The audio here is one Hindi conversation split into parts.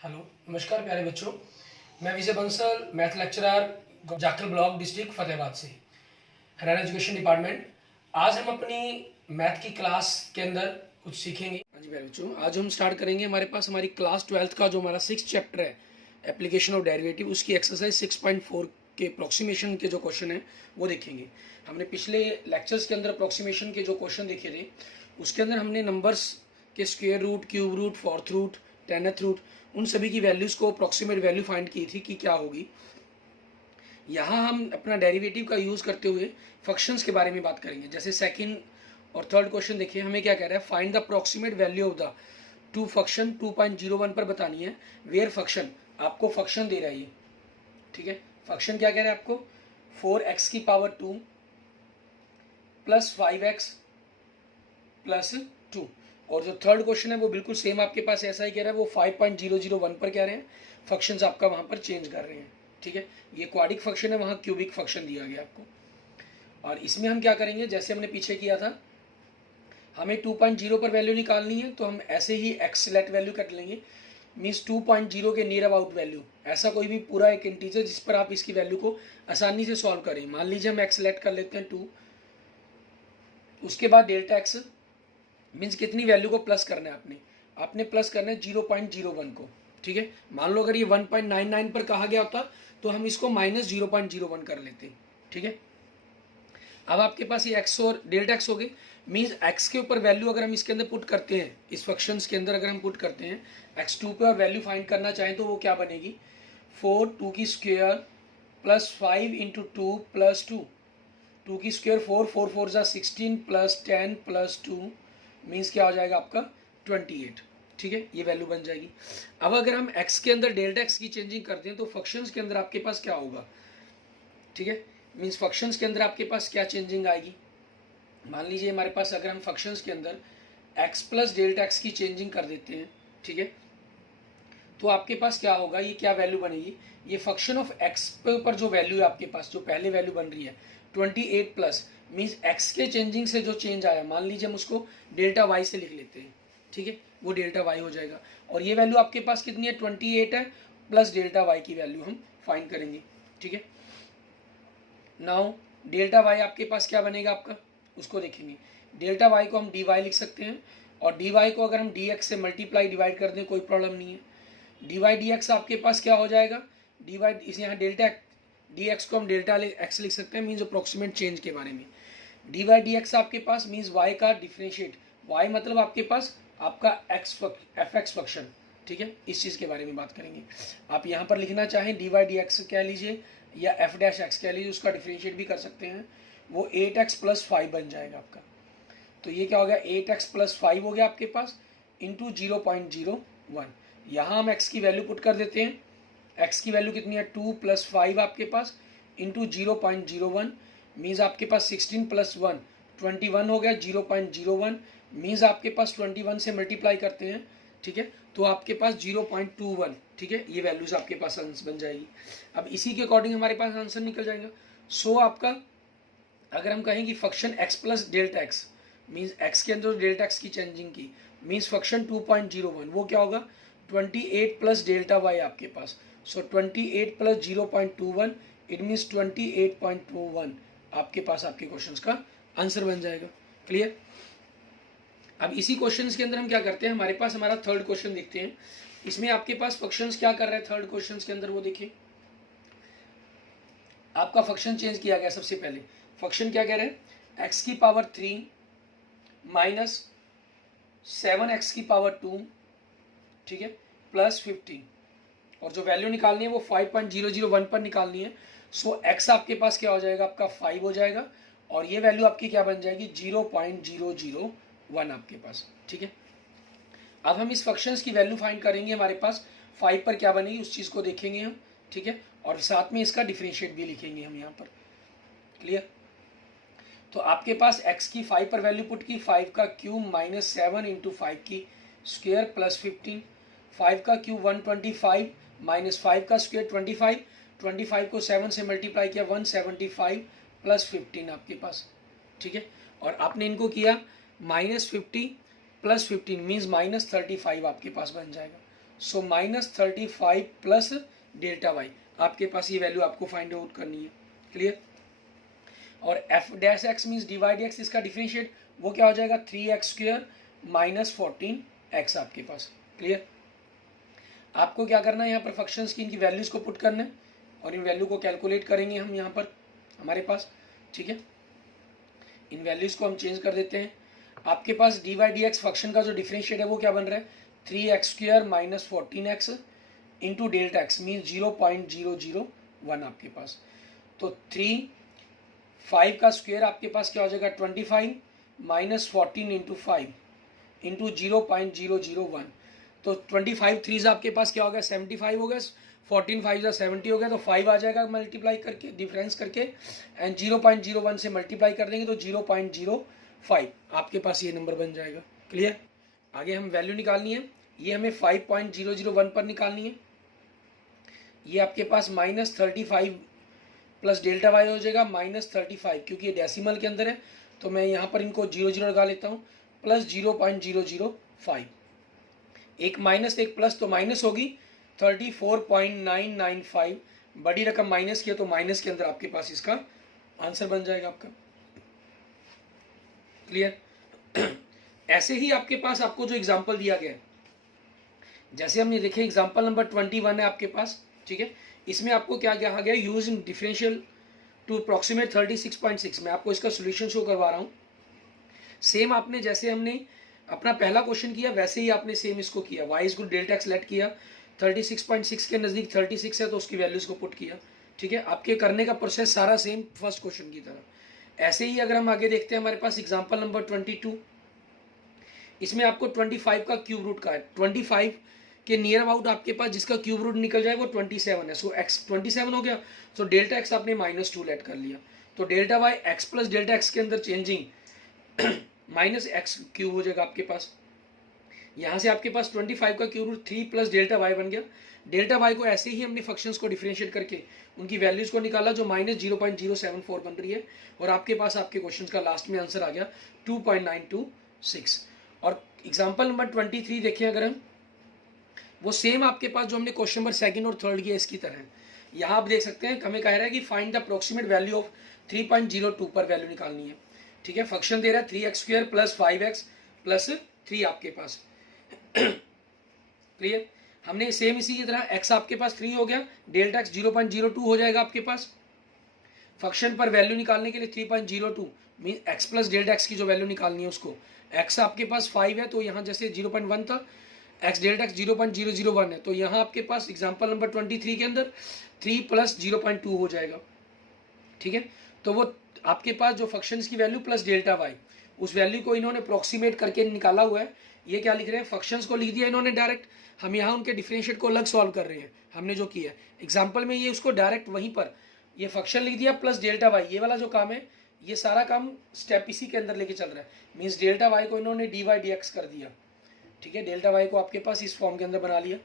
हेलो, नमस्कार प्यारे बच्चों। मैं Vijay Bansal, math lecturer, Jakhal block, district Fatehabad से, हरियाणा एजुकेशन डिपार्टमेंट। आज हम अपनी मैथ की क्लास के अंदर कुछ सीखेंगे। हाँ जी प्यारे बच्चों, आज हम स्टार्ट करेंगे हमारे पास हमारी क्लास 12th का जो हमारा 6th चैप्टर है, एप्लीकेशन ऑफ डेरिवेटिव, उसकी एक्सरसाइज 6.4 के अप्रोक्सीमेशन के जो क्वेश्चन है वो देखेंगे। हमने पिछले लेक्चर्स के अंदर अप्रोक्सीमेशन के जो क्वेश्चन देखे थे, उसके अंदर हमने नंबर्स के square root, cube root, fourth root, tenth root, उन सभी की वैल्यूज़ को अप्रॉक्सीमेट वैल्यू फाइंड की थी कि क्या होगी। यहाँ हम अपना डेरिवेटिव का यूज़ करते हुए फंक्शंस के बारे में बात करेंगे। जैसे सेकंड और थर्ड क्वेश्चन देखिए, हमें क्या कह रहा है, find the approximate value of the two function 2.01 पर बतानी है, वेयर फंक्शन आपको फंक्शन दे रहा है ये, ठीक है। फंक्शन क्या कह रहा है आपको, 4x की पावर 2 प्लस 5x प्लस 2। और जो थर्ड क्वेश्चन है वो बिल्कुल सेम आपके पास ऐसा ही कह रहा है, वो 5.001 पर कह रहे हैं, फंक्शंस आपका वहाँ पर चेंज कर रहे हैं, ठीक है। ये क्वाड्रिक फंक्शन है, वहाँ क्यूबिक फंक्शन दिया गया आपको। और इसमें हम क्या करेंगे, जैसे हमने पीछे किया था, हमें 2.0 पर वैल्यू निकालनी है, तो हम ऐसे ही एक्स सेलेक्ट वैल्यू कर लेंगे, मीन्स 2.0 के नियर अबाउट वैल्यू, ऐसा कोई भी पूरा एक इंटीजर जिस पर आप इसकी वैल्यू को आसानी से सॉल्व करें। मान लीजिए हम एक्स सेलेक्ट कर लेते हैं 2, उसके बाद डेल्टा एक्स मीन्स कितनी वैल्यू को प्लस करना है, आपने प्लस करना है 0.01 को, ठीक है। मान लो अगर ये 1.99 पर कहा गया होता तो हम इसको माइनस 0.01 कर लेते, ठीक है। अब आपके पास ये एक्स और डेल्टा एक्स हो गए, मीन्स एक्स के ऊपर वैल्यू अगर हम इसके अंदर पुट करते हैं, इस फंक्शंस के अंदर अगर हम पुट करते हैं x2 पे और वैल्यू फाइंड करना चाहें तो वो क्या बनेगी, 4 2 की स्क्वेयर प्लस 5 इंटू 2 प्लस 2, 2 की स्क्वेयर 4, 4 4 जा 16 प्लस 10 प्लस 2 मीन्स क्या हो जाएगा आपका 28, ठीक है। ये वैल्यू बन जाएगी। अब अगर हम x के अंदर डेल्टा x की चेंजिंग करते हैं तो फंक्शंस के अंदर आपके पास क्या होगा, ठीक है। मीन्स फंक्शंस के अंदर आपके पास क्या चेंजिंग आएगी, मान लीजिए हमारे पास अगर हम फंक्शंस के अंदर x प्लस डेल्टा एक्स की चेंजिंग कर देते हैं, ठीक है, तो आपके पास क्या होगा, ये क्या वैल्यू बनेगी, ये फंक्शन ऑफ x के ऊपर जो वैल्यू है आपके पास, जो पहले वैल्यू बन रही है 28 प्लस, मीन्स x के चेंजिंग से जो चेंज आया, मान लीजिए हम उसको डेल्टा y से लिख लेते हैं, ठीक है, वो डेल्टा y हो जाएगा। और ये वैल्यू आपके पास कितनी है, 28 है, प्लस डेल्टा y की वैल्यू हम फाइंड करेंगे, ठीक है। नाउ डेल्टा y आपके पास क्या बनेगा आपका, उसको देखेंगे। डेल्टा y को हम dy लिख सकते हैं, और dy को अगर हम dx से मल्टीप्लाई डिवाइड कर दें कोई प्रॉब्लम नहीं है। dy dx आपके पास क्या हो जाएगा, dy इस यहाँ डेल्टा dx को हम डेल्टा x लिख सकते हैं, मीन्स अप्रोक्सीमेट चेंज के बारे में। dy dx आपके पास मीन्स y का डिफरेंशिएट, y मतलब आपके पास आपका fx फंक्शन, ठीक है, इस चीज़ के बारे में बात करेंगे। आप यहाँ पर लिखना चाहें dy dx कह लीजिए या f डैश एक्स कह लीजिए, उसका डिफरेंशिएट भी कर सकते हैं, वो 8x प्लस 5 बन जाएगा आपका। तो ये क्या हो गया, 8x प्लस 5 हो गया आपके पास इंटू 0.01। यहाँ हम x की वैल्यू पुट कर देते हैं, x की वैल्यू कितनी है 2 प्लस 5 आपके पास इंटू 0.01, मीन्स आपके पास 16 प्लस 1 21 हो गया, 0.01 मीन्स आपके पास 21 से मल्टीप्लाई करते हैं, ठीक है, तो आपके पास 0.21, ठीक है, ये वैल्यूज आपके पास आंसर बन जाएगी। अब इसी के अकॉर्डिंग हमारे पास आंसर निकल जाएगा। सो आपका अगर हम कहें कि function x plus delta x, means x के अंदर डेल्टा एक्स की चेंजिंग की, मीन्स फंक्शन 2.01, वो क्या होगा 28 प्लस डेल्टा y आपके पास। सो 28 प्लस 0.21 इट मीन्स 28.21 आपके पास आपके क्वेश्चन का आंसर बन जाएगा। क्लियर। अब इसी क्वेश्चन के अंदर हम क्या करते हैं, हमारे पास हमारा थर्ड क्वेश्चन देखते हैं। इसमें आपके पास फंक्शंस क्या कर रहे हैं थर्ड क्वेश्चन के अंदर, वो देखिए। आपका फंक्शन चेंज किया गया। सबसे पहले फंक्शन क्या कह रहे हैं, x की पावर 3 माइनस 7x की पावर 2, ठीक है, प्लस 15, और जो वैल्यू निकालनी है वो 5.001 पर निकालनी है। सो x आपके पास क्या हो जाएगा, आपका 5 हो जाएगा, और ये वैल्यू आपकी क्या बन जाएगी 0.001 आपके पास, ठीक है। अब हम इस फंक्शंस की वैल्यू फाइंड करेंगे, हमारे पास 5 पर क्या बनेगी उस चीज़ को देखेंगे हम, ठीक है, और साथ में इसका डिफरेंशिएट भी लिखेंगे हम यहाँ पर। क्लियर। तो आपके पास x की 5 पर वैल्यू पुट की, 5 का क्यूब माइनस 7 इंटू 5 की स्क्वेयर प्लस 15, 5 का क्यूब 125 माइनस 5 का स्क्वेयर 25, 25 को 7 से मल्टीप्लाई किया 175 प्लस 15 आपके पास, ठीक है। और आपने इनको किया -50 प्लस 15 मीन्स -35 आपके पास बन जाएगा। सो -35 प्लस डेल्टा वाई, आपके पास ये वैल्यू आपको फाइंड आउट करनी है। क्लियर? और F dash X means D Y D X, इसका डिफरेंशिएट वो क्या हो जाएगा 3x² माइनस 14x आपके पास। क्लियर? आपको क्या करना है, यहाँ पर फंक्शंस की इनकी वैल्यूज़ को पुट करना है और इन वैल्यू को कैलकुलेट करेंगे हम यहाँ पर हमारे पास। ठीक है, इन वैल्यूज़ को हम चेंज कर देते हैं। आपके पास D Y D X function का जो डिफरेंशिएट है वो क्या बन रहा है 3x² minus 14x into delta x means 0.001 आपके पास। तो 5 का स्क्वायर आपके पास क्या हो जाएगा 25 माइनस 14 इंटू 5 इंटू 0.001। तो 25 3 आपके पास क्या हो गया 75 हो गया, 14 5 70 हो गया, तो 5 आ जाएगा मल्टीप्लाई करके डिफरेंस करके, एंड 0.01 से मल्टीप्लाई कर देंगे तो 0.05 आपके पास ये नंबर बन जाएगा। क्लियर? आगे हम वैल्यू निकालनी है, ये हमें 5.001 पर निकालनी है। ये आपके पास -35 प्लस डेल्टा वाई हो जाएगा -35, क्योंकि ये डेसिमल के अंदर है तो मैं यहाँ पर इनको 0 लगा लेता हूँ, प्लस 0.005, एक माइनस एक प्लस तो माइनस होगी 34.995, बड़ी रकम माइनस किया तो माइनस के अंदर आपके पास इसका आंसर बन जाएगा आपका। क्लियर? ऐसे ही आपके पास आपको जो एग्जांपल दिया गया है, जैसे हमने देखे एग्जांपल नंबर 21 है आपके पास। ठीक है, इसमें आपको क्या कहा गया use in differential to approximate 36.6 में आपको इसका सोल्यूशन शो करवा रहा हूँ। सेम आपने जैसे हमने अपना पहला क्वेश्चन किया वैसे ही आपने सेम इसको किया, y is good delta X let किया, 36.6 के नज़दीक 36 है तो उसकी वैल्यूज को पुट किया। ठीक है, आपके करने का प्रोसेस सारा सेम फर्स्ट क्वेश्चन की तरह। ऐसे ही अगर हम आगे देखते हैं हमारे पास एग्जाम्पल नंबर 22, इसमें आपको 25 का क्यूब रूट का है, 25 के नियर अबाउट आपके पास जिसका क्यूब रूट निकल जाए वो 27 है। सो x 27 हो गया, सो डेल्टा एक्स आपने -2 लेट कर लिया, तो delta Y X plus delta X के अंदर चेंजिंग -x क्यूब हो जाएगा आपके पास। यहाँ से आपके पास 25 का cube root 3 plus delta Y बन गया। डेल्टा वाई को ऐसे ही हमने फंक्शंस को डिफरेंशिएट करके उनकी वैल्यूज को निकाला जो -0.074 बन रही है, और आपके पास आपके क्वेश्चन का लास्ट में आंसर आ गया 2.926। और एग्जाम्पल नंबर 23 देखें अगर हम, वो सेम आपके पास जो हमने क्वेश्चन नंबर 2 और 3 किया इसकी तरह है। यहाँ आप देख सकते हैं हमें कह रहा है कि find the approximate value of 3.02 पर वैल्यू निकालनी है। ठीक है, फंक्शन दे रहा है 3x² प्लस 5x प्लस 3 आपके पास। क्लियर? हमने सेम इसी की तरह x आपके पास 3 हो गया, डेल्टा x 0.02 हो जाएगा आपके पास। फंक्शन पर वैल्यू निकालने के लिए 3.02 mean x plus delta x की जो वैल्यू निकालनी है उसको, x आपके पास 5 है तो यहाँ जैसे 0.1 था, x डेल्टा x 0.001 है तो यहाँ आपके पास एग्जाम्पल नंबर 23 के अंदर 3 प्लस 0.2 हो जाएगा। ठीक है, तो वो आपके पास जो फंक्शंस की वैल्यू प्लस डेल्टा वाई, उस वैल्यू को इन्होंने अप्रोक्सीमेट करके निकाला हुआ है। ये क्या लिख रहे हैं, फंक्शंस को लिख दिया इन्होंने डायरेक्ट, हम यहाँ उनके डिफरेंशिएट को अलग सॉल्व कर रहे हैं। हमने जो किया एग्जाम्पल में ये उसको डायरेक्ट वहीं पर ये फंक्शन लिख दिया प्लस डेल्टा वाई, ये वाला जो काम है ये सारा काम स्टेप इसी के अंदर लेके चल रहा है। मीन्स डेल्टा वाई को इन्होंने dy dx कर दिया। ठीक है, डेल्टा वाई को आपके पास इस फॉर्म के अंदर बना लिया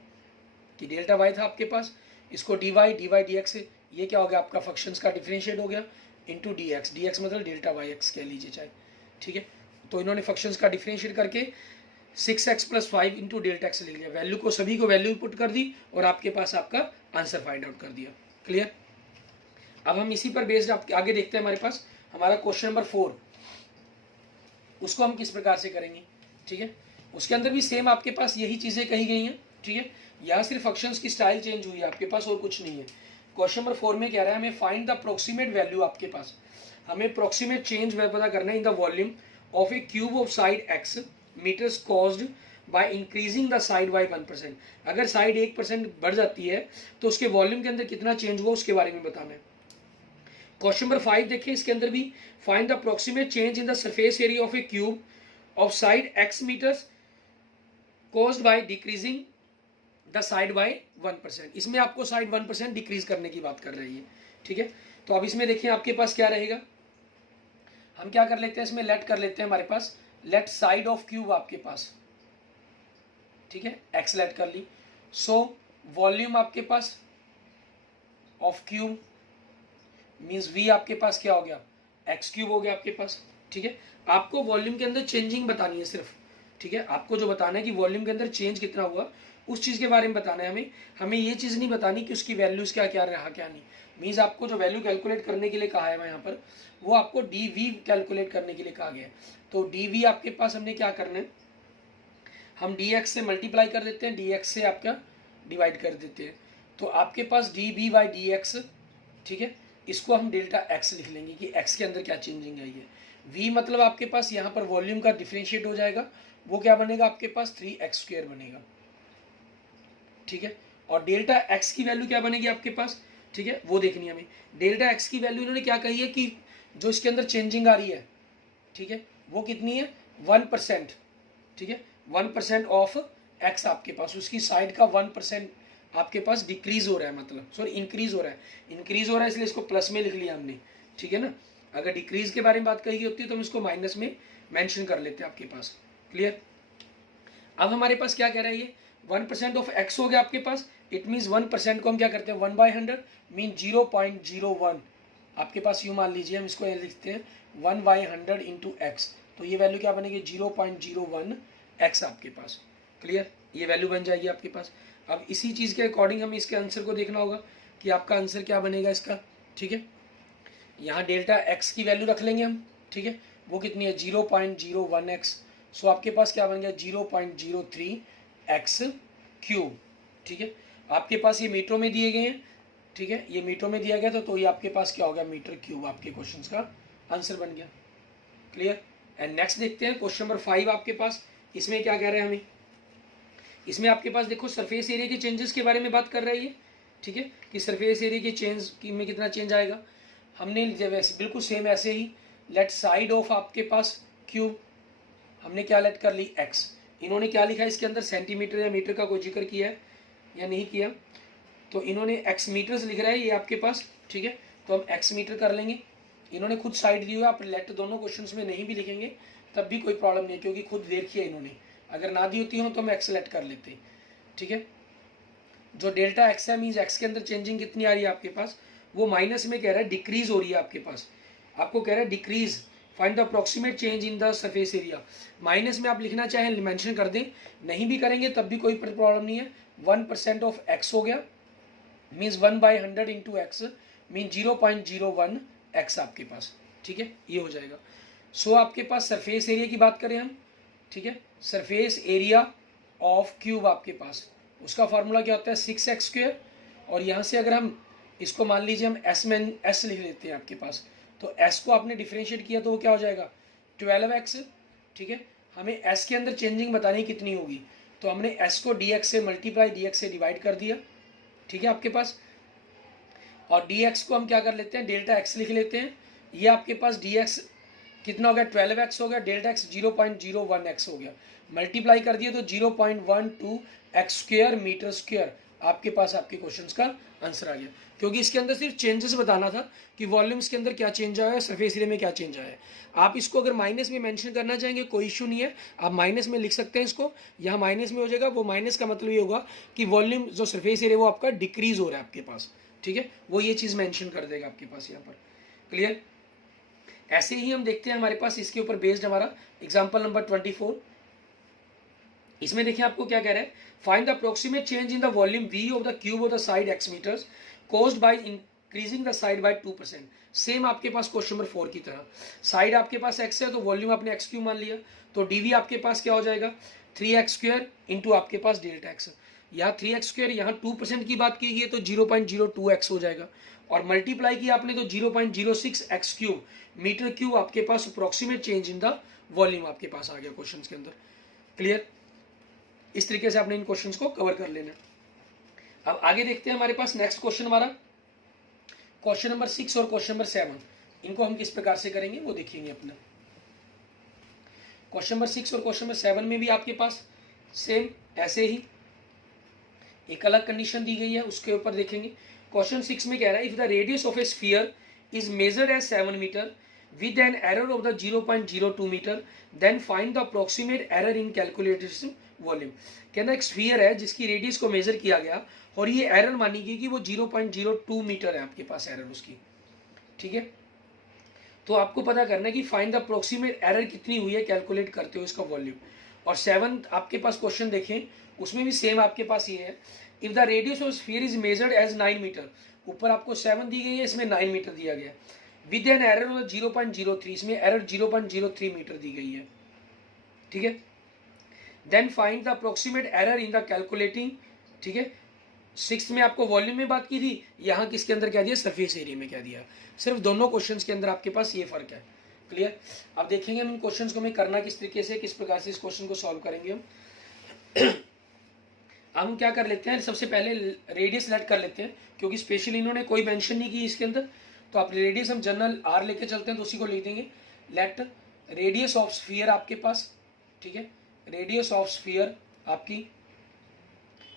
कि डेल्टा वाई था आपके पास, इसको dy dx, ये क्या हो गया आपका फंक्शंस का डिफरेंशिएट हो गया इंटू dx, dx मतलब डेल्टा वाई एक्स कह लीजिए चाहे। ठीक है, तो इन्होंने फंक्शंस का डिफरेंशिएट करके 6x plus 5 into delta x लिख लिया, वैल्यू को सभी को वैल्यू पुट कर दी और आपके पास आपका आंसर फाइंड आउट कर दिया। क्लियर? अब हम इसी पर बेस्ड आगे देखते हैं हमारे पास हमारा क्वेश्चन नंबर 4, उसको हम किस प्रकार से करेंगे। ठीक है, उसके अंदर भी सेम आपके पास यही चीज़ें कही गई हैं। ठीक है, यहाँ सिर्फ फंक्शंस की स्टाइल चेंज हुई है आपके पास और कुछ नहीं है। क्वेश्चन नंबर 4 में कह रहा है हमें फाइंड द अप्रोक्सीमेट वैल्यू, आपके पास हमें अप्रोक्सीमेट चेंज पता करना है in the volume of a cube of side x metres caused by increasing the side by 1%। अगर साइड 1% बढ़ जाती है तो उसके वॉल्यूम के अंदर कितना चेंज हुआ उसके बारे में बताना है। क्वेश्चन नंबर 5 देखें, इसके अंदर भी find the approximate change in the surface area of a cube of side x metres caused by decreasing the side by 1%। इसमें आपको साइड 1% डिक्रीज करने की बात कर रही है। ठीक है, तो अब इसमें देखिए आपके पास क्या रहेगा, हम क्या कर लेते हैं इसमें लेट कर लेते हैं हमारे पास लेट साइड ऑफ क्यूब आपके पास। ठीक है, x लेट कर ली, सो वॉल्यूम आपके पास ऑफ क्यूब मीन्स v आपके पास क्या हो गया x क्यूब हो गया आपके पास। ठीक है, आपको वॉल्यूम के अंदर चेंजिंग बतानी है सिर्फ। ठीक है, आपको जो बताना है कि वॉल्यूम के अंदर चेंज कितना हुआ उस चीज़ के बारे में बताना है हमें। हमें ये चीज़ नहीं बतानी कि उसकी वैल्यूज़ क्या क्या रहा क्या नहीं। मीन्स आपको जो वैल्यू कैलकुलेट करने के लिए कहा है यहाँ पर, वो आपको डी वी कैलकुलेट करने के लिए कहा गया है। तो डी वी आपके पास हमने क्या करना है, हम डी एक्स से मल्टीप्लाई कर देते हैं, डी एक्स से आपका डिवाइड कर देते हैं। तो आपके पास D V by D X, ठीक है, इसको हम डेल्टा एक्स लिख लेंगे कि एक्स के अंदर क्या चेंजिंग आई है। वी मतलब आपके पास यहाँ पर वॉल्यूम का डिफ्रेंशिएट हो जाएगा, वो क्या बनेगा आपके पास 3x² बनेगा, ठीक है। और डेल्टा एक्स की वैल्यू क्या बनेगी आपके पास, ठीक है, वो देखनी है हमें। डेल्टा एक्स की वैल्यू इन्होंने क्या कही है कि जो इसके अंदर चेंजिंग आ रही है, ठीक है, वो कितनी है 1%, ठीक है, 1% ऑफ एक्स आपके पास, उसकी साइड का 1% आपके पास डिक्रीज हो रहा है, मतलब सॉरी इंक्रीज हो रहा है। इंक्रीज हो रहा है इसलिए इसको प्लस में लिख लिया हमने, ठीक है ना। अगर डिक्रीज के बारे में बात कही होती है तो हम इसको माइनस में मेंशन कर लेते हैं आपके पास। क्लियर। अब हमारे पास क्या कह रहा है ये 1% ऑफ एक्स हो गया आपके पास। इट मीन्स 1% को हम क्या करते हैं 1/100 मीन 0.01 आपके पास। यूँ मान लीजिए हम इसको ये लिखते हैं 1/100 इंटू एक्स, तो ये वैल्यू क्या बनेगी 0.01 एक्स आपके पास। क्लियर, ये वैल्यू बन जाएगी आपके पास। अब इसी चीज़ के अकॉर्डिंग हमें इसके आंसर को देखना होगा कि आपका आंसर क्या बनेगा इसका, ठीक है। यहाँ डेल्टा एक्स की वैल्यू रख लेंगे हम, ठीक है, वो कितनी है 0.01 एक्स। सो आपके पास क्या बन गया 0.03 एक्स क्यूब, ठीक है। आपके पास ये मीटरों में दिए गए हैं, ठीक है, ये मीटरों में दिया गया था, तो ये आपके पास क्या हो गया मीटर क्यूब, आपके क्वेश्चन का आंसर बन गया। क्लियर। एंड नेक्स्ट देखते हैं क्वेश्चन नंबर 5 आपके पास। इसमें क्या कह रहे हैं हमें, इसमें आपके पास देखो सरफेस एरिया के चेंजेस के बारे में बात कर रही है, ठीक है, कि सरफेस एरिया के चेंज में कितना चेंज आएगा। हमने जब ऐसे बिल्कुल सेम ऐसे ही लेट साइड ऑफ आपके पास क्यूब, हमने क्या लेट कर ली एक्स। इन्होंने क्या लिखा है इसके अंदर सेंटीमीटर या मीटर का कोई जिक्र किया है या नहीं किया, तो इन्होंने एक्स मीटर्स लिख रहा है ये आपके पास, ठीक है, तो हम एक्स मीटर कर लेंगे। इन्होंने खुद साइड दी हुई है, आप लेट दोनों क्वेश्चंस में नहीं भी लिखेंगे तब भी कोई प्रॉब्लम नहीं, क्योंकि खुद वेर किया इन्होंने। अगर ना दी होती हो तो हम एक्स लेट कर लेते, ठीक है। जो डेल्टा एक्स है मीन्स एक्स के अंदर चेंजिंग कितनी आ रही है आपके पास, वो माइनस में कह रहा है डिक्रीज हो रही है आपके पास। आपको कह रहा है decrease, find the approximate change in the surface area. Minus में आप लिखना चाहें मेंशन कर दें, नहीं भी करेंगे तब भी कोई प्रॉब्लम नहीं है। 1% ऑफ एक्स हो गया means 1/100 into x mean 0.01 x आपके पास, ठीक है, ये हो जाएगा। सो आपके पास सरफेस एरिया की बात करें हम, ठीक है, सरफेस एरिया ऑफ क्यूब आपके पास, उसका फार्मूला क्या होता है 6x²। और यहाँ से अगर हम इसको मान लीजिए हम एस लिख लेते हैं आपके पास, तो एस को आपने डिफ्रेंशिएट किया तो वो क्या हो जाएगा 12x, ठीक है। हमें एस के अंदर चेंजिंग बतानी कितनी होगी, तो हमने एस को dx से मल्टीप्लाई dx से डिवाइड कर दिया, ठीक है आपके पास। और dx को हम क्या कर लेते हैं डेल्टा एक्स लिख लेते हैं। ये आपके पास dx कितना हो गया 12x हो गया, डेल्टा एक्स 0.01 एक्स हो गया, मल्टीप्लाई कर दिया तो 0.12 x² मीटर स्क्वायर आपके पास आपके क्वेश्चंस का आंसर आ गया। क्योंकि इसके अंदर सिर्फ चेंजेस बताना था कि वॉल्यूम्स के अंदर क्या चेंज आया है, सरफेस एरिया में क्या चेंज आया है। आप इसको अगर माइनस में मेंशन करना चाहेंगे कोई इशू नहीं है, आप माइनस में लिख सकते हैं इसको, यहाँ माइनस में हो जाएगा। वो माइनस का मतलब ये होगा कि वॉल्यूम जो सरफेस एरिया वो आपका डिक्रीज हो रहा है आपके पास, ठीक है, वो ये चीज़ मैंशन कर देगा आपके पास यहाँ पर। क्लियर। ऐसे ही हम देखते हैं हमारे पास इसके ऊपर बेस्ड हमारा एग्जाम्पल नंबर 24। इसमें देखिए आपको क्या कह रहा है, find the approximate change in the volume V of the cube of the side X metres caused by increasing the side by 2%। Same आपके पास क्वेश्चन नंबर 4 की तरह, साइड आपके पास x है तो वॉल्यूम आपने x क्यूब मान लिया, तो dv आपके पास क्या हो जाएगा 3x² इंटू आपके पास डेल्टा एक्स। यहाँ 3x², यहाँ 2% की बात की गई है तो 0.02x हो जाएगा, और मल्टीप्लाई किया आपने तो 0.06 x क्यूब मीटर क्यूब आपके पास approximate change in the volume आपके पास आ गया क्वेश्चन के अंदर। क्लियर। इस तरीके से आपने इन क्वेश्चंस को कवर कर लेना। अब आगे देखते हैं हमारे पास नेक्स्ट क्वेश्चन हमारा क्वेश्चन नंबर 6 और क्वेश्चन नंबर 7। इनको हम किस प्रकार से करेंगे वो देखेंगे अपना। क्वेश्चन नंबर 6 और क्वेश्चन नंबर 7 में भी आपके पास सेम ऐसे ही एक अलग कंडीशन दी गई है, उसके ऊपर देखेंगे। क्वेश्चन 6 में कह रहा है if the radius of a sphere is measured as 7 metre with an error of the 0.02 meter then find the approximate error in calculation volume। कहना एक स्फीयर है जिसकी रेडियस को मेजर किया गया और ये एरर मानी गई कि वो 0.02 मीटर है आपके पास एरर उसकी, ठीक है। तो आपको पता करना है कि फाइंड द अप्रोक्सीमेट एरर कितनी हुई है कैलकुलेट करते हो इसका वॉल्यूम। और 7 आपके पास क्वेश्चन देखें उसमें भी सेम आपके पास ये है, if the radius of sphere is measured as 9 metre, ऊपर आपको 7 दी गई है, इसमें 9 मीटर दिया गया है, विद एन एरर ऑफ 0.03, इसमें एरर 0.03 मीटर दी गई है, ठीक है। Then find the approximate error in the calculating, ठीक है। 6th में आपको वॉल्यूम में बात की थी, यहाँ किसके अंदर क्या दिया, सरफेस एरिया में क्या दिया। सिर्फ दोनों क्वेश्चंस के अंदर आपके पास ये फर्क है, क्लियर। अब देखेंगे हम इन क्वेश्चंस को हमें करना किस तरीके से, किस प्रकार से इस क्वेश्चन को सॉल्व करेंगे हम। अब हम क्या कर लेते हैं, सबसे पहले रेडियस लेट कर लेते हैं, क्योंकि स्पेशली इन्होंने कोई मेंशन नहीं की इसके अंदर, तो आप रेडियस हम जनरल आर लेके चलते हैं, तो उसी को लिख देंगे। लेट रेडियस ऑफ स्फीयर आपके पास, ठीक है, रेडियस ऑफ स्फीयर आपकी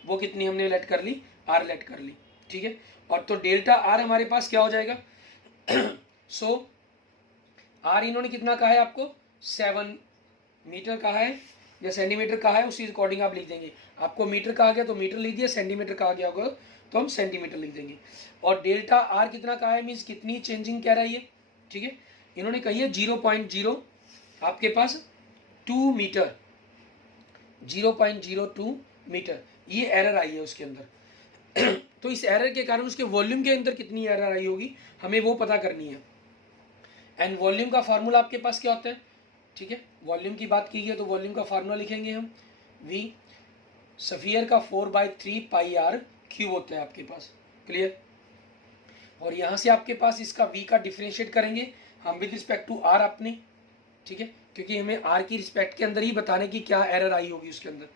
वो कितनी हमने लेट कर ली, आर लेट कर ली, ठीक है। और तो डेल्टा आर हमारे पास क्या हो जाएगा, सो आर इन्होंने कितना कहा है आपको, 7 मीटर कहा है या सेंटीमीटर कहा है, उसी अकॉर्डिंग आप लिख देंगे। आपको मीटर कहा गया तो मीटर लिख दिया, सेंटीमीटर कहा गया होगा तो हम सेंटीमीटर लिख देंगे। और डेल्टा आर कितना कहा है, मीन्स कितनी चेंजिंग कह रहा है ये, ठीक है। इन्होंने कही है 0.0 आपके पास 2 मीटर, 0.02 मीटर, ये एरर आई है उसके अंदर। तो इस एरर के कारण उसके वॉल्यूम के अंदर कितनी एरर आई होगी हमें वो पता करनी है। एंड वॉल्यूम का फार्मूला आपके पास क्या होता है, ठीक है, वॉल्यूम की बात की है तो वॉल्यूम का फार्मूला लिखेंगे हम, वी स्फीयर का 4/3 पाई आर क्यूब होता है आपके पास, क्लियर। और यहाँ से आपके पास इसका वी का डिफरेंशिएट करेंगे हम विद रिस्पेक्ट टू आर अपने, ठीक है, क्योंकि हमें आर की रिस्पेक्ट के अंदर ही बताने की क्या एरर आई होगी उसके अंदर।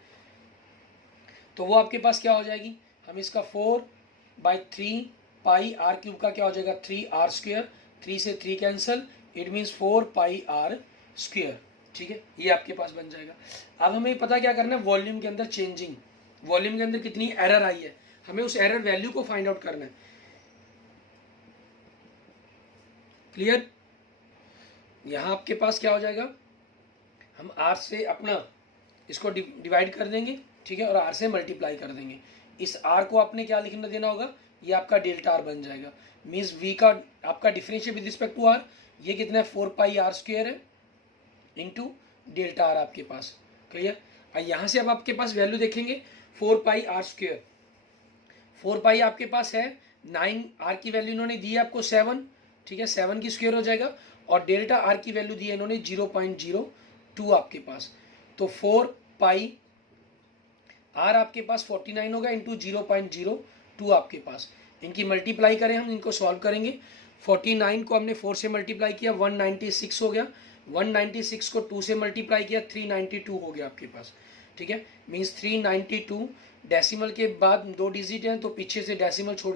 तो वो आपके पास क्या हो जाएगी, हम इसका 4/3 पाई आर क्यूब का क्या हो जाएगा, 3r स्क्वायर, 3 से 3 cancel, it means 4 pi R square, ठीक है, ये आपके पास बन जाएगा। अब हमें पता क्या करना है, वॉल्यूम के अंदर चेंजिंग, वॉल्यूम के अंदर कितनी एरर आई है, हमें उस एरर वैल्यू को फाइंड आउट करना है, क्लियर। यहाँ आपके पास क्या हो जाएगा, हम आर से अपना इसको डिवाइड कर देंगे, ठीक है, और आर से मल्टीप्लाई कर देंगे। इस आर को आपने क्या लिखना देना होगा, ये आपका डेल्टा आर बन जाएगा, मीन्स वी का आपका differential with respect to R, ये कितना है 4 पाई आर स्क्वायर है इंटू डेल्टा आर आपके पास, क्लियर। और यहाँ से अब आपके पास वैल्यू देखेंगे 4 पाई आर स्क्वायर, 4 पाई आपके पास है 9, आर की वैल्यू इन्होंने दी है आपको 7, ठीक है, 7 की स्क्वायर हो जाएगा, और डेल्टा आर की वैल्यू दी है इन्होंने 0.02 आपके पास, तो 4 पाई आर आपके पास 49 होगा इंटू 0.02 आपके पास, इनकी मल्टीप्लाई करें हम, इनको सॉल्व करेंगे। 49 को हमने 4 से मल्टीप्लाई किया 196 हो गया, 196 को 2 से मल्टीप्लाई किया 392 हो गया आपके पास, ठीक है, मीन्स 392 डेसिमल के बाद 2 डिजिट हैं तो पीछे से डेसिमल छोड़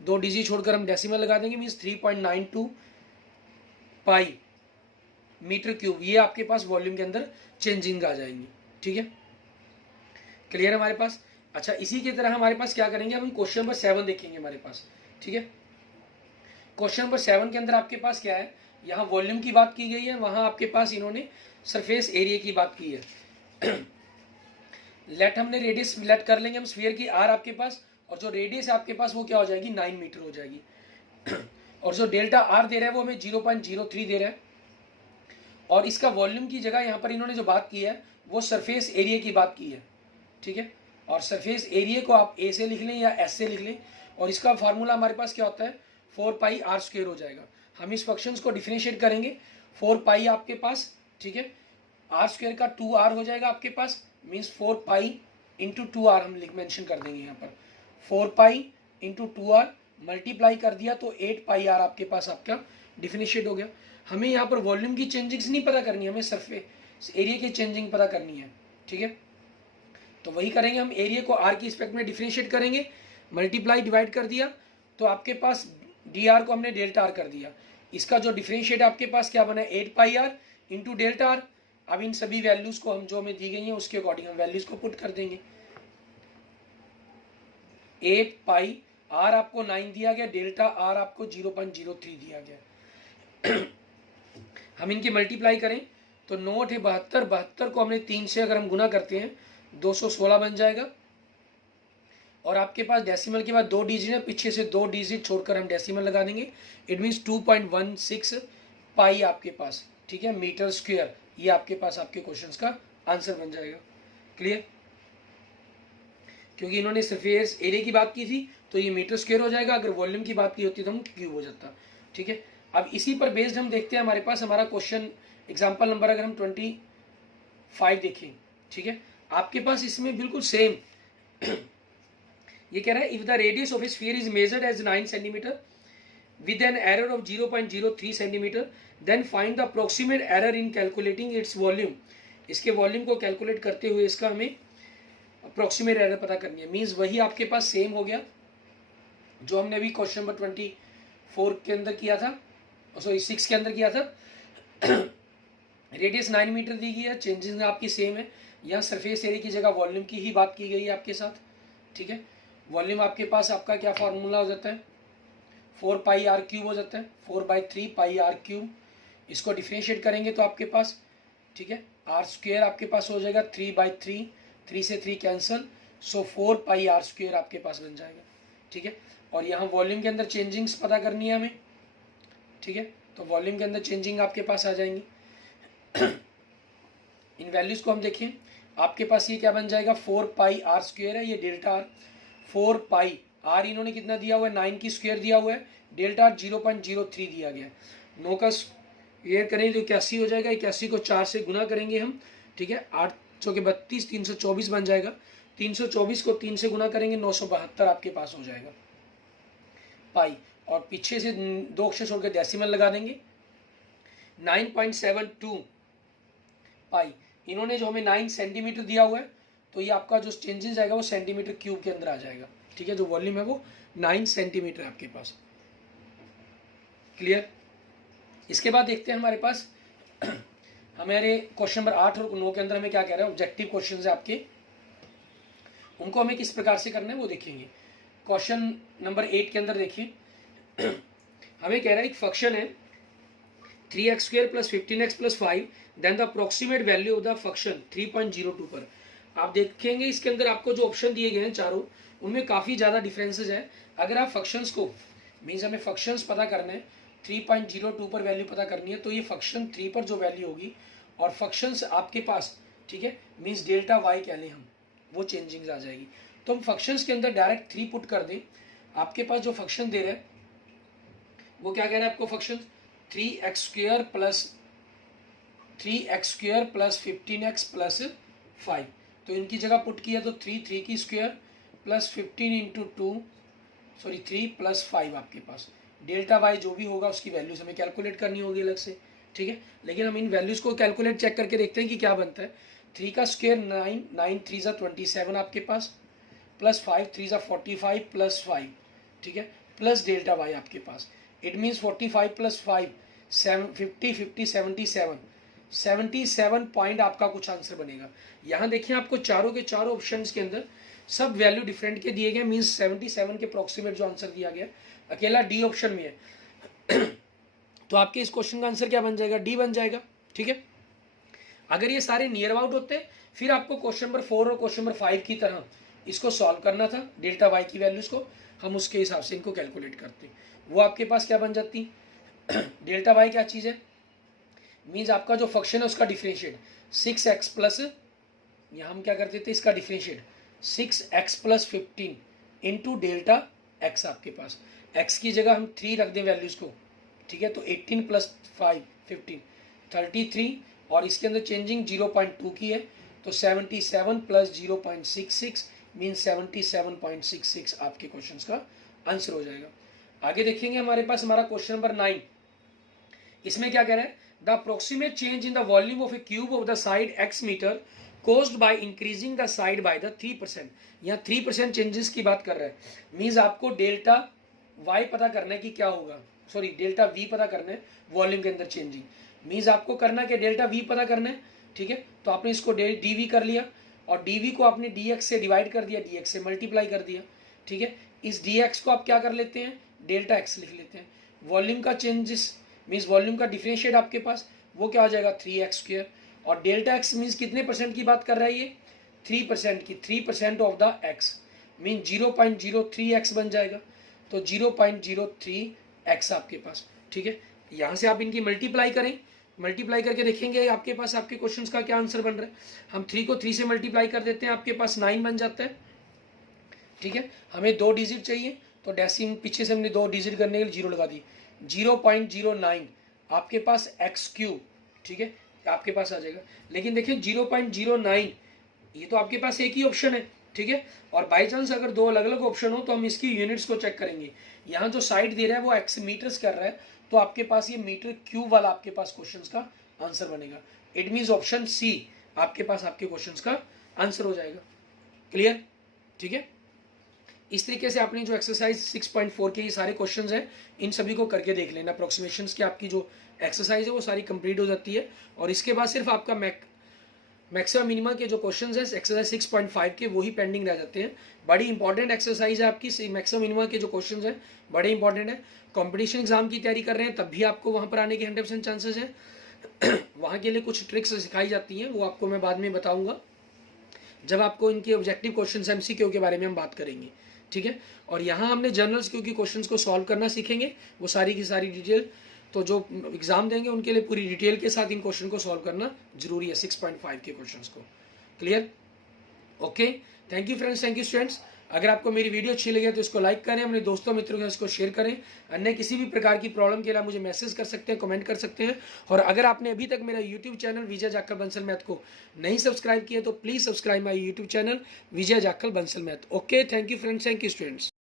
2 डिजिट छोड़कर हम डेसिमल लगा देंगे, मीन्स 3.92 पाई मीटर क्यूब, ये आपके पास वॉल्यूम के अंदर चेंजिंग आ जाएंगी, ठीक है, क्लियर हमारे पास। अच्छा, इसी की तरह हमारे पास क्या करेंगे, हम क्वेश्चन नंबर 7 देखेंगे हमारे पास, ठीक है। क्वेश्चन नंबर 7 के अंदर आपके पास क्या है, यहाँ वॉल्यूम की बात की गई है, वहाँ आपके पास इन्होंने सरफेस एरिया की बात की है। लेट हमने रेडियस लेट कर लेंगे हम स्फीयर की आर आपके पास, और जो रेडियस है आपके पास वो क्या हो जाएगी 9 मीटर हो जाएगी। और जो डेल्टा आर दे रहा है वो हमें 0.03 दे रहा है, और इसका वॉल्यूम की जगह यहाँ पर इन्होंने जो बात की है वो सरफेस एरिया की बात की है, ठीक है। और सरफेस एरिया को आप ए से लिख लें या एस से लिख लें, और इसका फार्मूला हमारे पास क्या होता है 4 पाई आर स्क्वायर हो जाएगा। हम इस फंक्शंस को डिफरेंशिएट करेंगे, 4 पाई आपके पास, ठीक है, आर स्क्वायर का 2r हो जाएगा आपके पास, मीन्स 4 पाई इंटू 2r हम मेंशन कर देंगे यहाँ पर, 4 पाई इंटू 2r मल्टीप्लाई कर दिया तो 8 पाई आर आपके पास आपका डिफरेंशिएट हो गया। हमें यहाँ पर वॉल्यूम की चेंजिंग्स नहीं पता करनी, हमें सरफेस एरिया की चेंजिंग पता करनी है, ठीक है। तो वही करेंगे हम, एरिया को आर की रिस्पेक्ट में डिफरेंशिएट करेंगे, मल्टीप्लाई डिवाइड कर दिया तो आपके पास डी आर को हमने डेल्टा आर कर दिया, इसका जो डिफरेंशिएट आपके पास क्या बना है 8 पाई आर इंटू डेल्टा आर। अब इन सभी वैल्यूज को हम जो हमें दी गई हैं उसके अकॉर्डिंग हम वैल्यूज को पुट कर देंगे। 8 पाई आर आपको 9 दिया गया, डेल्टा आर आपको 0.03 दिया गया। हम इनकी मल्टीप्लाई करें तो 9 है 72, 72 को हमने 3 से अगर हम गुना करते हैं 216 बन जाएगा। और आपके पास डेसिमल के बाद 2 डिजिट है, पीछे से 2 डिजिट छोड़कर हम डेसिमल लगा देंगे, इट मीन्स 2.16 पाई आपके पास, ठीक है, मीटर स्क्वायर। ये आपके पास आपके क्वेश्चंस का आंसर बन जाएगा, क्लियर। क्योंकि इन्होंने सरफेस एरिया की बात की थी तो ये मीटर स्क्वायर हो जाएगा, अगर वॉल्यूम की बात की होती तो हम क्यूब हो जाता। ठीक है, अब इसी पर बेस्ड हम देखते हैं हमारे पास हमारा क्वेश्चन एग्जाम्पल नंबर अगर हम 25 देखें। ठीक है, आपके पास इसमें बिल्कुल सेम ये कह रहा है if the radius of a sphere is measured as 9 centimetre with an error of 0.03 centimeter, then find the approximate error in calculating its volume। इसके वॉल्यूम को कैलकुलेट करते हुए इसका हमें अप्रोक्सीमेट एरर पता करनी है। मीन्स वही आपके पास सेम हो गया जो हमने अभी क्वेश्चन नंबर 24 के अंदर किया था, सॉरी 6 के अंदर किया था। रेडियस 9 मीटर दी गई है, चेंजेस आपकी सेम है। यहाँ सरफेस एरिया की जगह वॉल्यूम की ही बात की गई है आपके साथ। ठीक है, वॉल्यूम आपके पास आपका क्या फॉर्मूला हो जाता है, 4 पाई आर क्यूब हो जाता है, 4/3 पाई आर क्यूब। इसको डिफ्रेंशिएट करेंगे तो आपके पास, ठीक है, आर स्क्वेयर आपके पास हो जाएगा 3/3, 3 से 3 cancel, so 4 pi R square आपके पास बन जाएगा। ठीक है, और यहाँ वॉल्यूम के अंदर चेंजिंग्स पता करनी है हमें। ठीक है, तो वॉल्यूम के अंदर चेंजिंग आपके पास आ जाएंगी। इन वैल्यूज को हम देखें, आपके पास ये क्या बन जाएगा, 4 पाई आर स्क्वेयर है, ये डेल्टा आर। 4 पाई आर इन्होंने कितना दिया हुआ है, 9 की स्क्वायर दिया हुआ है, डेल्टा आर 0.03 दिया गया है। 9 का स्क्वायर करेंगे तो 81 हो जाएगा, 81 को 4 से गुना करेंगे हम। ठीक है, 8 चौके 32, 324 बन जाएगा। 324 को 3 से गुना करेंगे, 972 आपके पास हो जाएगा पाई। और पीछे से 2 अक्षर छोड़ के डेसिमल लगा देंगे, 9.72 पाई। इन्होंने जो हमें 9 सेंटीमीटर दिया हुआ है, तो ये आपका जो चेंजेस आएगा वो सेंटीमीटर क्यूब के अंदर आ जाएगा। ठीक है, जो वॉल्यूम है वो 9 सेंटीमीटर है आपके पास। क्लियर। इसके बाद देखते हैं हमारे पास हमारे क्वेश्चन नंबर 8 और 9 के अंदर हमें क्या कह रहा है, ऑब्जेक्टिव क्वेश्चन है आपके, उनको हमें किस प्रकार से करना है वो देखेंगे। क्वेश्चन नंबर 8 के अंदर देखिए, हमें कह रहा है एक फंक्शन है 3x² + 15x + 5, then the approximate value of the function 3.02 पर। आप देखेंगे इसके अंदर आपको जो ऑप्शन दिए गए हैं चारों, उनमें काफ़ी ज़्यादा डिफरेंसेस है। अगर आप फंक्शंस को, मीन्स हमें फंक्शंस पता करने हैं, 3.02 पर वैल्यू पता करनी है, तो ये फंक्शन 3 पर जो वैल्यू होगी और फंक्शंस आपके पास, ठीक है, मीन्स डेल्टा वाई कह लें हम, वो चेंजिंग्स आ जाएगी। तो हम फंक्शंस के अंदर डायरेक्ट 3 पुट कर दें। आपके पास जो फंक्शन दे रहा है वो क्या कह रहा है आपको, फंक्शन 3x² + 15x + 5। तो इनकी जगह पुट किया तो 3 की स्क्वायर प्लस 15 × 2, सॉरी 3 + 5 आपके पास। डेल्टा वाई जो भी होगा उसकी वैल्यूज हमें कैलकुलेट करनी होगी अलग से। ठीक है, लेकिन हम इन वैल्यूज को कैलकुलेट चेक करके देखते हैं कि क्या बनता है। 3 का स्क्वायर 9, 9 3 ज़ा 27 आपके पास, प्लस 5 3 ज़ा 45 + 5, ठीक है, प्लस डेल्टा वाई आपके पास। इट मीन्स 45 + 5 50 50 77 77 पॉइंट आपका कुछ आंसर बनेगा। यहाँ देखिए आपको चारों के चारों ऑप्शंस के अंदर सब वैल्यू डिफरेंट के दिए गए, मीन्स 77 के अप्रोक्सीमेट जो आंसर दिया गया अकेला डी ऑप्शन में है। तो आपके इस क्वेश्चन का आंसर क्या बन जाएगा, डी बन जाएगा। ठीक है, अगर ये सारे नियर अबाउट होते फिर आपको क्वेश्चन नंबर 4 और क्वेश्चन नंबर 5 की तरह इसको सॉल्व करना था, डेल्टा वाई की वैल्यूज को हम उसके हिसाब से इनको कैलकुलेट करते। वो आपके पास क्या बन जाती, डेल्टा वाई क्या चीज़ है, मीन्स आपका जो फंक्शन है उसका डिफरेंशिएट 6x प्लस, यहाँ हम क्या करते थे इसका differentiate 6x + 15 into delta x आपके पास। x की जगह हम 3 रख दें वैल्यूज़ को, ठीक है, तो 18 + 5 15 33, और इसके अंदर चेंजिंग 0.2 की है, तो 77 + 0.66 मीन्स 77.66 आपके क्वेश्चन का आंसर हो जाएगा। आगे देखेंगे हमारे पास हमारा क्वेश्चन नंबर 9, इसमें क्या कह रहा है, the approximate change in the volume of a cube of the side x metre caused by increasing the side by the 3%। यहाँ 3% चेंजेस की बात कर रहा है, मीन्स आपको डेल्टा y पता करना है कि क्या होगा, सॉरी डेल्टा v पता करना है वॉल्यूम के अंदर चेंजिंग, मीन्स आपको करना है कि डेल्टा v पता करना है। ठीक है, तो आपने इसको dv कर लिया और dv को आपने dx से डिवाइड कर दिया, dx से मल्टीप्लाई कर दिया। ठीक है, इस dx को आप क्या कर लेते हैं, डेल्टा x लिख लेते हैं। वॉल्यूम का चेंजेस मीन्स वॉल्यूम का डिफरेंशिएट आपके पास वो क्या हो जाएगा 3x², और डेल्टा x मीन्स कितने परसेंट की बात कर रहा है ये, 3% की, 3% of the x mean 0.03x बन जाएगा, तो 0.03x आपके पास। ठीक है, यहाँ से आप इनकी मल्टीप्लाई करें, मल्टीप्लाई करके देखेंगे आपके पास आपके क्वेश्चंस का क्या आंसर बन रहा है। हम 3 को 3 से मल्टीप्लाई कर देते हैं, आपके पास 9 बन जाता है। ठीक है, हमें 2 डिजिट चाहिए, तो डेसिम पीछे से हमने 2 डिजिट करने के लिए 0 लगा दी। 0.09 आपके पास एक्स क्यूब, ठीक है, आपके पास आ जाएगा। लेकिन देखिए 0.09 ये तो आपके पास एक ही ऑप्शन है, ठीक है, और बाई चांस अगर 2 अलग अलग ऑप्शन हो तो हम इसकी यूनिट्स को चेक करेंगे। यहाँ जो साइड दे रहा है वो एक्स मीटर्स कर रहा है, तो आपके पास ये मीटर क्यूब वाला आपके पास क्वेश्चंस का आंसर बनेगा। इट मीन्स ऑप्शन सी आपके पास आपके क्वेश्चंस का आंसर हो जाएगा। क्लियर, ठीक है। इस तरीके से आपने जो एक्सरसाइज 6.4 के ये सारे क्वेश्चंस हैं इन सभी को करके देख लेना। अप्रोक्सीमेशंस की आपकी जो एक्सरसाइज है वो सारी कंप्लीट हो जाती है, और इसके बाद सिर्फ आपका मैक्सिमम मिनिमम के जो क्वेश्चंस हैं एक्सरसाइज 6.5 के वही पेंडिंग रह जाते हैं। बड़ी इंपॉर्टेंट एक्सरसाइज है आपकी, मैक्सिमम मिनिमम के जो क्वेश्चंस हैं बड़े इंपॉर्टेंट है। कंपटीशन एग्जाम की तैयारी कर रहे हैं तब भी आपको वहाँ पर आने के 100% चांसेस हैं। वहाँ के लिए कुछ ट्रिक्स सिखाई जाती हैं, वो आपको मैं बाद में बताऊँगा जब आपको इनके ऑब्जेक्टिव क्वेश्चंस एमसीक्यू के बारे में हम बात करेंगे, ठीक है। और यहाँ हमने जनरल्स क्योंकि क्वेश्चंस को सॉल्व करना सीखेंगे, वो सारी की सारी डिटेल, तो जो एग्जाम देंगे उनके लिए पूरी डिटेल के साथ इन क्वेश्चन को सॉल्व करना जरूरी है 6.5 के क्वेश्चंस को। Clear, okay, thank you friends, thank you students. अगर आपको मेरी वीडियो अच्छी लगे तो इसको लाइक करें, अपने दोस्तों मित्रों के साथ इसको शेयर करें। अन्य किसी भी प्रकार की प्रॉब्लम के लिए मुझे मैसेज कर सकते हैं, कमेंट कर सकते हैं। और अगर आपने अभी तक मेरा यूट्यूब चैनल विजय जाखल बंसल मैथ को नहीं सब्सक्राइब किया तो please subscribe my YouTube channel Vijay Jakhal Bansal math. Okay, thank you friends, thank you students.